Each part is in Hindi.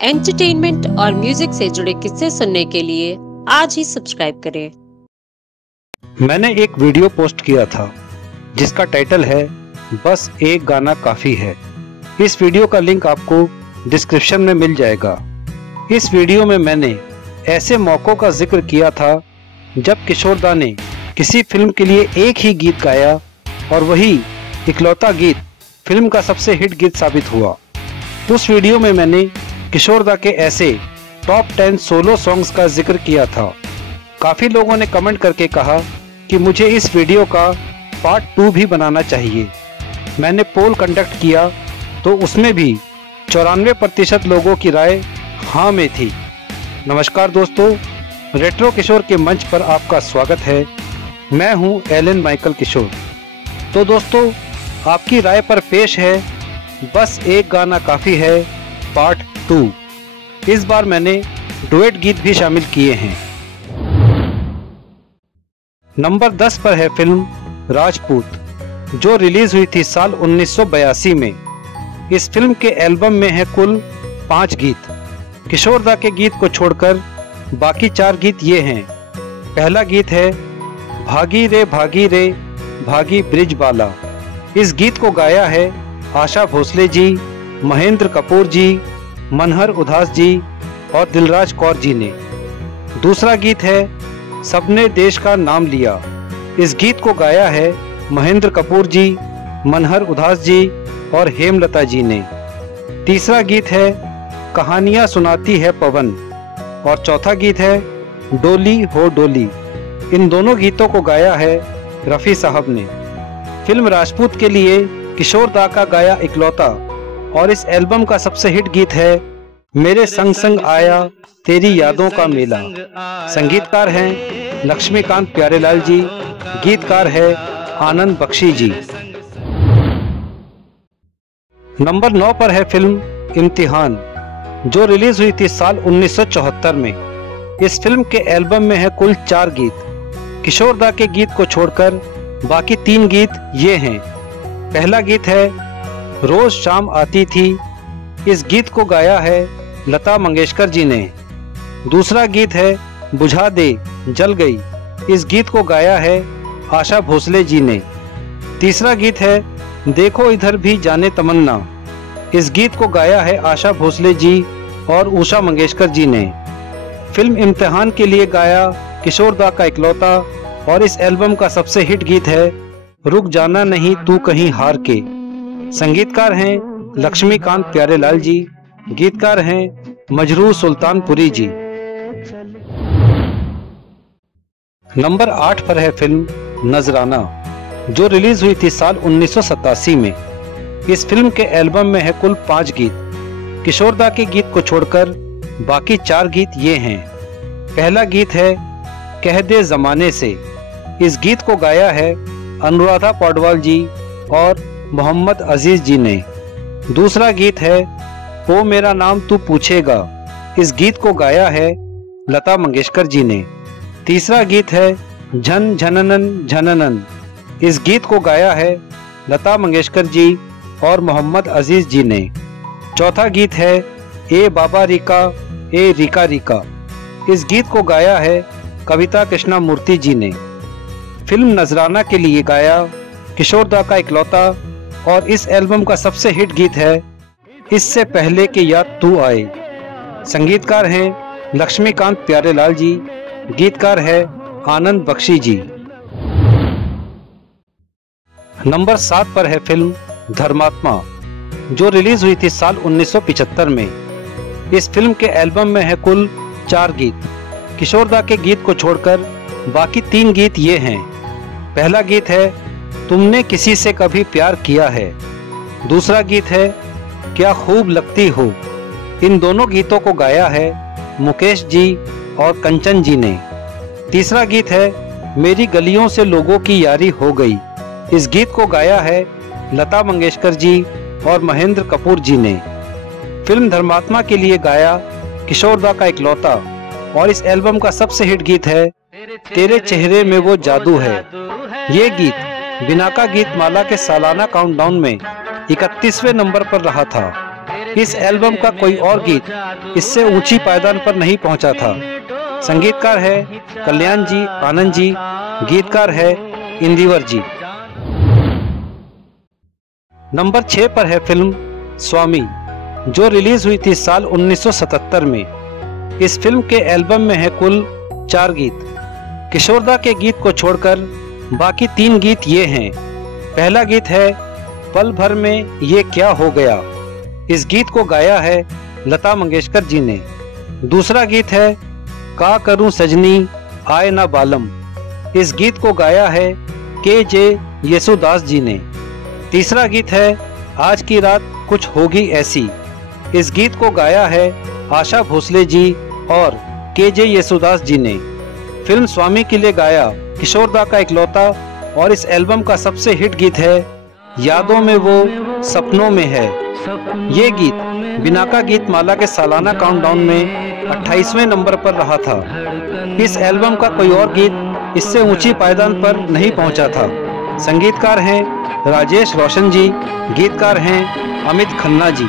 एंटरटेनमेंट और म्यूजिक से जुड़े किस्से सुनने के लिए आज ही सब्सक्राइब करें। मैंने एक वीडियो पोस्ट किया था जिसका टाइटल है बस एक गाना काफी है। इस वीडियो का लिंक आपको डिस्क्रिप्शन में मिल जाएगा। इस वीडियो में मैंने ऐसे मौकों का जिक्र किया था जब किशोर दा ने किसी फिल्म के लिए एक ही गीत गाया और वही इकलौता गीत फिल्म का सबसे हिट गीत साबित हुआ। उस वीडियो में मैंने किशोर दा के ऐसे टॉप 10 सोलो सॉन्ग्स का जिक्र किया था। काफ़ी लोगों ने कमेंट करके कहा कि मुझे इस वीडियो का पार्ट 2 भी बनाना चाहिए। मैंने पोल कंडक्ट किया तो उसमें भी 94% लोगों की राय हाँ में थी। नमस्कार दोस्तों, रेट्रो किशोर के मंच पर आपका स्वागत है। मैं हूं एलन माइकल किशोर। तो दोस्तों, आपकी राय पर पेश है बस एक गाना काफ़ी है पार्ट 2। इस बार मैंने डुएट गीत भी शामिल किए हैं। नंबर 10 पर है फिल्म राजपूत, जो रिलीज हुई थी साल 1982 में। इस फिल्म के एल्बम में है कुल 5 गीत। किशोर दा के गीत को छोड़कर बाकी 4 गीत ये हैं। पहला गीत है भागी रे भागी ब्रिजबाला। इस गीत को गाया है आशा भोसले जी, महेंद्र कपूर जी, मनहर उदास जी और दिलराज कौर जी ने। दूसरा गीत है सबने देश का नाम लिया। इस गीत को गाया है महेंद्र कपूर जी, मनहर उदास जी और हेमलता जी ने। तीसरा गीत है कहानियां सुनाती है पवन और चौथा गीत है डोली हो डोली। इन दोनों गीतों को गाया है रफ़ी साहब ने। फिल्म राजपूत के लिए किशोर दा का गाया इकलौता और इस एल्बम का सबसे हिट गीत है मेरे संग संग आया तेरी यादों का मेला। संगीतकार हैं लक्ष्मीकांत प्यारेलाल जी, गीतकार है आनंद बख्शी जी। नंबर 9 पर है फिल्म इम्तिहान, जो रिलीज हुई थी साल 1974 में। इस फिल्म के एल्बम में है कुल 4 गीत। किशोर दा के गीत को छोड़कर बाकी 3 गीत ये हैं। पहला गीत है रोज शाम आती थी। इस गीत को गाया है लता मंगेशकर जी ने। दूसरा गीत है बुझा दे जल गई। इस गीत को गाया है आशा भोसले जी ने। तीसरा गीत है देखो इधर भी जाने तमन्ना। इस गीत को गाया है आशा भोसले जी और उषा मंगेशकर जी ने। फिल्म इम्तिहान के लिए गाया किशोर दा का इकलौता और इस एल्बम का सबसे हिट गीत है रुक जाना नहीं तू कहीं हार के। संगीतकार हैं लक्ष्मीकांत प्यारेलाल जी, गीतकार हैं मजरूह सुल्तानपुरी जी। नंबर 8 पर है फिल्म नजराना, जो रिलीज हुई थी साल 1987 में। इस फिल्म के एल्बम में है कुल 5 गीत। किशोर दा के गीत को छोड़कर बाकी 4 गीत ये हैं। पहला गीत है कह दे जमाने से। इस गीत को गाया है अनुराधा पौडवाल जी और मोहम्मद अजीज जी ने। दूसरा गीत है ओ मेरा नाम तू पूछेगा। इस गीत को गाया है लता मंगेशकर जी ने। तीसरा गीत है झन झननन झननन। इस गीत को गाया है लता मंगेशकर जी और मोहम्मद अजीज जी ने। चौथा गीत है ए बाबा रिका ए रिका रिका। इस गीत को गाया है कविता कृष्णा मूर्ति जी ने। फिल्म नजराना के लिए गाया किशोर दा का इकलौता और इस एल्बम का सबसे हिट गीत है इससे पहले कि याद तू आए। संगीतकार हैं लक्ष्मीकांत प्यारेलाल जी, गीतकार है आनंद बख्शी जी। नंबर 7 पर है फिल्म धर्मात्मा, जो रिलीज हुई थी साल 1975 में। इस फिल्म के एल्बम में है कुल 4 गीत। किशोर दा के गीत को छोड़कर बाकी 3 गीत ये हैं। पहला गीत है तुमने किसी से कभी प्यार किया है। दूसरा गीत है क्या खूब लगती हो। इन दोनों गीतों को गाया है मुकेश जी और कंचन जी ने। तीसरा गीत है मेरी गलियों से लोगों की यारी हो गई। इस गीत को गाया है लता मंगेशकर जी और महेंद्र कपूर जी ने। फिल्म धर्मात्मा के लिए गाया किशोर दा का इकलौता और इस एल्बम का सबसे हिट गीत है तेरे चेहरे में वो जादू है। ये गीत बिनाका गीत माला के सालाना काउंटडाउन में 31वें नंबर पर रहा था। इस एल्बम का कोई और गीत इससे ऊंची पायदान पर नहीं पहुंचा था। संगीतकार है कल्याण जी, आनंद जी, गीतकार है इंदिवर जी। नंबर 6 पर है फिल्म स्वामी, जो रिलीज हुई थी साल 1977 में। इस फिल्म के एल्बम में है कुल 4 गीत। किशोरदा के गीत को छोड़कर बाकी 3 गीत ये हैं। पहला गीत है पल भर में ये क्या हो गया। इस गीत को गाया है लता मंगेशकर जी ने। दूसरा गीत है का करूं सजनी आए ना बालम। इस गीत को गाया है के.जे. येसुदास जी ने। तीसरा गीत है आज की रात कुछ होगी ऐसी। इस गीत को गाया है आशा भोसले जी और के.जे. येसुदास जी ने। फिल्म स्वामी के लिए गाया किशोरदा का इकलौता और इस एल्बम का सबसे हिट गीत है यादों में वो सपनों में है। ये गीत बिनाका गीत माला के सालाना काउंटडाउन में 28वें नंबर पर रहा था। इस एल्बम का कोई और गीत इससे ऊंची पायदान पर नहीं पहुंचा था। संगीतकार हैं राजेश रोशन जी, गीतकार हैं अमित खन्ना जी।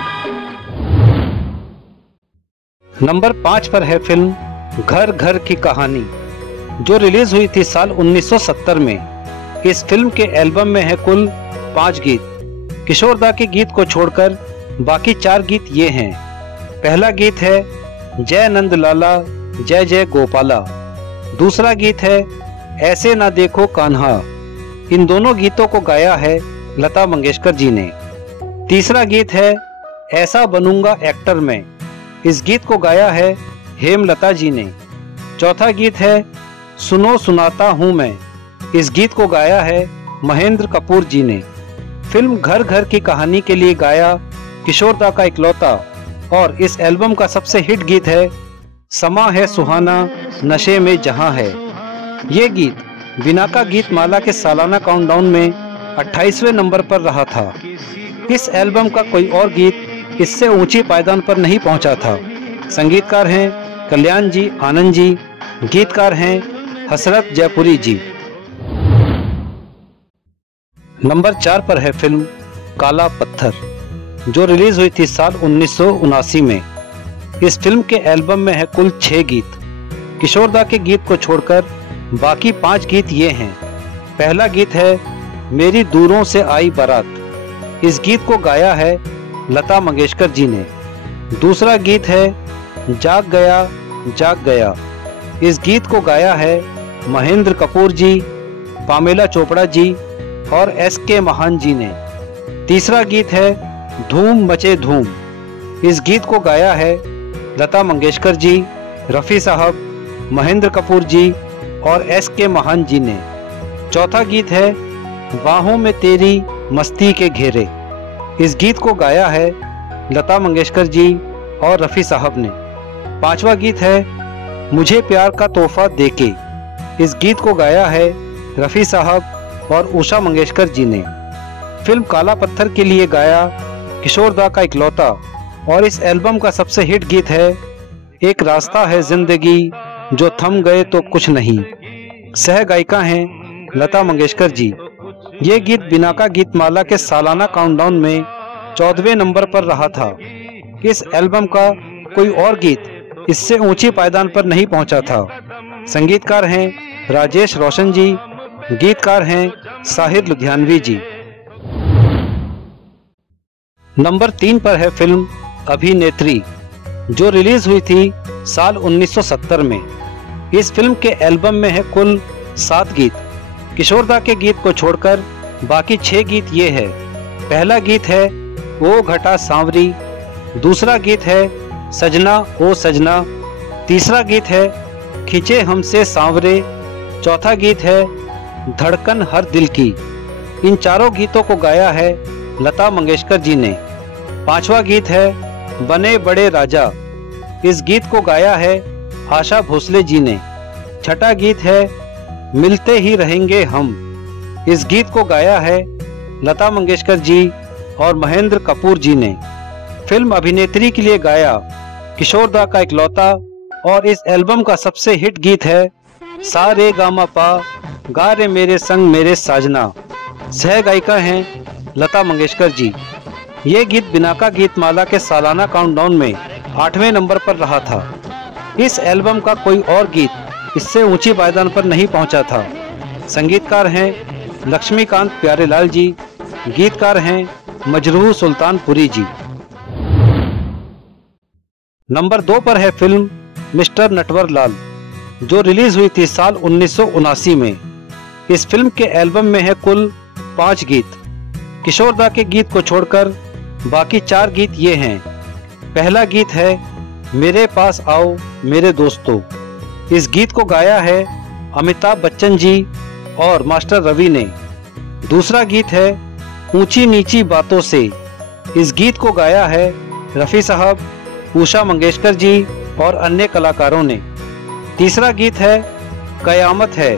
नंबर 5 पर है फिल्म घर घर की कहानी, जो रिलीज हुई थी साल 1970 में। इस फिल्म के एल्बम में है कुल 5 गीत। किशोरदा के गीत को छोड़कर बाकी 4 गीत ये हैं। पहला गीत है जय नंद लाला जय जय गोपाला। दूसरा गीत है ऐसे ना देखो कान्हा। इन दोनों गीतों को गाया है लता मंगेशकर जी ने। तीसरा गीत है ऐसा बनूंगा एक्टर में। इस गीत को गाया है हेमलता जी ने। चौथा गीत है सुनो सुनाता हूँ मैं। इस गीत को गाया है महेंद्र कपूर जी ने। फिल्म घर घर की कहानी के लिए गाया किशोरदा का इकलौता और इस एल्बम का सबसे हिट गीत है समा है सुहाना नशे में जहां है। ये गीत बिनाका गीत माला के सालाना काउंटडाउन में 28वें नंबर पर रहा था। इस एल्बम का कोई और गीत इससे ऊंची पायदान पर नहीं पहुंचा था। संगीतकार हैं कल्याण जी, आनंद जी, गीतकार हैं हसरत जयपुरी जी। नंबर 4 पर है फिल्म काला पत्थर, जो रिलीज हुई थी साल 1979 में। इस फिल्म के एल्बम में है कुल 6 गीत। किशोरदा के गीत को छोड़कर बाकी 5 गीत ये हैं। पहला गीत है मेरी दूरों से आई बारात। इस गीत को गाया है लता मंगेशकर जी ने। दूसरा गीत है जाग गया जाग गया। इस गीत को गाया है महेंद्र कपूर जी, पामेला चोपड़ा जी और एस.के. महान जी ने। तीसरा गीत है धूम मचे धूम। इस गीत को गाया है लता मंगेशकर जी, रफ़ी साहब, महेंद्र कपूर जी और एस.के. महान जी ने। चौथा गीत है बाहों में तेरी मस्ती के घेरे। इस गीत को गाया है लता मंगेशकर जी और रफ़ी साहब ने। पांचवा गीत है मुझे प्यार का तोहफा देके। इस गीत को गाया है रफ़ी साहब और उषा मंगेशकर जी ने। फिल्म काला पत्थर के लिए गाया किशोरदा का इकलौता और इस एल्बम का सबसे हिट गीत है एक रास्ता है जिंदगी जो थम गए तो कुछ नहीं। सह गायिका हैं लता मंगेशकर जी। ये गीत बिनाका गीत माला के सालाना काउंटडाउन में 14वें नंबर पर रहा था। इस एल्बम का कोई और गीत इससे ऊंची पायदान पर नहीं पहुंचा था। संगीतकार हैं राजेश रोशन जी, गीतकार हैं साहिर लुधियानवी जी। नंबर 3 पर है फिल्म अभिनेत्री, जो रिलीज हुई थी साल 1970 में। इस फिल्म के एल्बम में है कुल 7 गीत। किशोरदा के गीत को छोड़कर बाकी 6 गीत ये है। पहला गीत है ओ घटा सांवरी। दूसरा गीत है सजना ओ सजना। तीसरा गीत है खिंचे हमसे सांवरे। चौथा गीत है धड़कन हर दिल की। इन चारों गीतों को गाया है लता मंगेशकर जी ने। पांचवा गीत है बने बड़े राजा। इस गीत को गाया है आशा भोसले जी ने। छठा गीत है मिलते ही रहेंगे हम। इस गीत को गाया है लता मंगेशकर जी और महेंद्र कपूर जी ने। फिल्म अभिनेत्री के लिए गाया किशोरदा का इकलौता और इस एल्बम का सबसे हिट गीत है सा रे गा मा पा गा रे मेरे संग मेरे साजना। सह गायिका हैं लता मंगेशकर जी। ये गीत बिनाका गीत माला के सालाना काउंटडाउन में 8वें नंबर पर रहा था। इस एल्बम का कोई और गीत इससे ऊंची पायदान पर नहीं पहुंचा था। संगीतकार हैं लक्ष्मीकांत प्यारेलाल जी, गीतकार हैं मजरूह सुल्तानपुरी जी। नंबर 2 पर है फिल्म मिस्टर नटवरलाल, जो रिलीज हुई थी साल 1979 में। इस फिल्म के एल्बम में है कुल 5 गीत। किशोरदा के गीत को छोड़कर बाकी 4 गीत ये हैं। पहला गीत है मेरे पास आओ मेरे दोस्तों। इस गीत को गाया है अमिताभ बच्चन जी और मास्टर रवि ने। दूसरा गीत है ऊंची नीची बातों से। इस गीत को गाया है रफ़ी साहब, उषा मंगेशकर जी और अन्य कलाकारों ने। तीसरा गीत है कयामत है।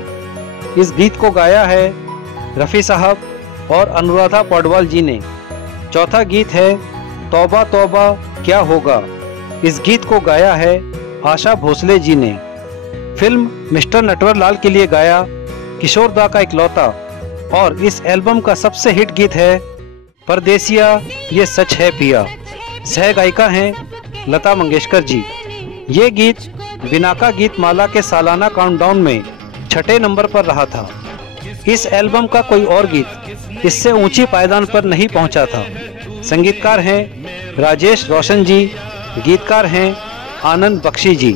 इस गीत को गाया है रफ़ी साहब और अनुराधा पौडवाल जी ने। चौथा गीत है तौबा तौबा क्या होगा। इस गीत को गाया है आशा भोसले जी ने। फिल्म मिस्टर नटवरलाल के लिए गाया किशोरदा का इकलौता और इस एल्बम का सबसे हिट गीत है परदेसिया ये सच है पिया। सह गायिका हैं लता मंगेशकर जी। ये गीत बिनाका गीत माला के सालाना काउंटडाउन में 6ठे नंबर पर रहा था। इस एल्बम का कोई और गीत इससे ऊंची पायदान पर नहीं पहुंचा था। संगीतकार हैं राजेश रोशन जी, गीतकार हैं आनंद बख्शी जी।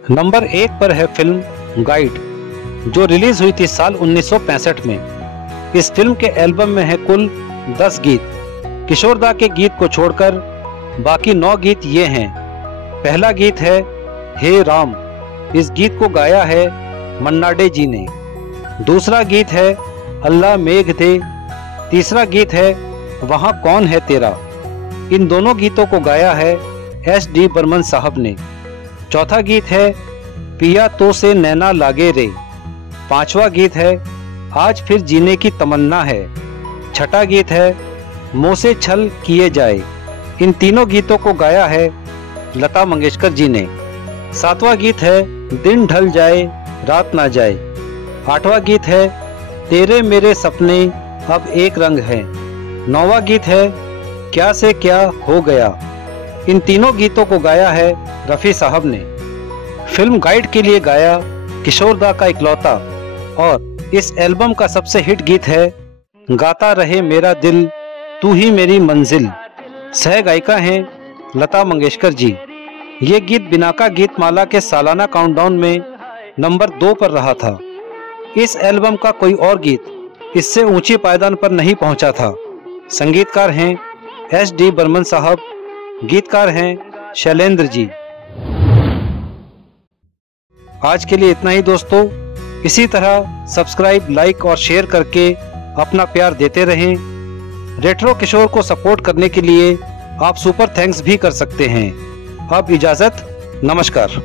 नंबर 1 पर है फिल्म गाइड, जो रिलीज हुई थी साल 1965 में। इस फिल्म के एल्बम में है कुल 10 गीत। किशोरदा के गीत को छोड़कर बाकी 9 गीत ये हैं। पहला गीत है हे राम। इस गीत को गाया है मन्ना डे जी ने। दूसरा गीत है अल्लाह मेघ दे। तीसरा गीत है वहाँ कौन है तेरा। इन दोनों गीतों को गाया है SD बर्मन साहब ने। चौथा गीत है पिया तो से नैना लागे रे। पांचवा गीत है आज फिर जीने की तमन्ना है। छठा गीत है मुँह से छल किए जाए। इन तीनों गीतों को गाया है लता मंगेशकर जी ने। सातवां गीत है दिन ढल जाए रात ना जाए। आठवां गीत है तेरे मेरे सपने अब एक रंग है। नौवां गीत है क्या से क्या हो गया। इन तीनों गीतों को गाया है रफ़ी साहब ने। फिल्म गाइड के लिए गाया किशोरदा का इकलौता और इस एल्बम का सबसे हिट गीत है गाता रहे मेरा दिल तू ही मेरी मंजिल। सह गायिका हैं लता मंगेशकर जी। ये गीत बिनाका गीत माला के सालाना काउंटडाउन में नंबर 2 पर रहा था। इस एल्बम का कोई और गीत इससे ऊंची पायदान पर नहीं पहुंचा था। संगीतकार हैं SD बर्मन साहब, गीतकार हैं शैलेंद्र जी। आज के लिए इतना ही दोस्तों। इसी तरह सब्सक्राइब, लाइक और शेयर करके अपना प्यार देते रहें। रेट्रो किशोर को सपोर्ट करने के लिए आप सुपर थैंक्स भी कर सकते हैं। अब इजाज़त, नमस्कार।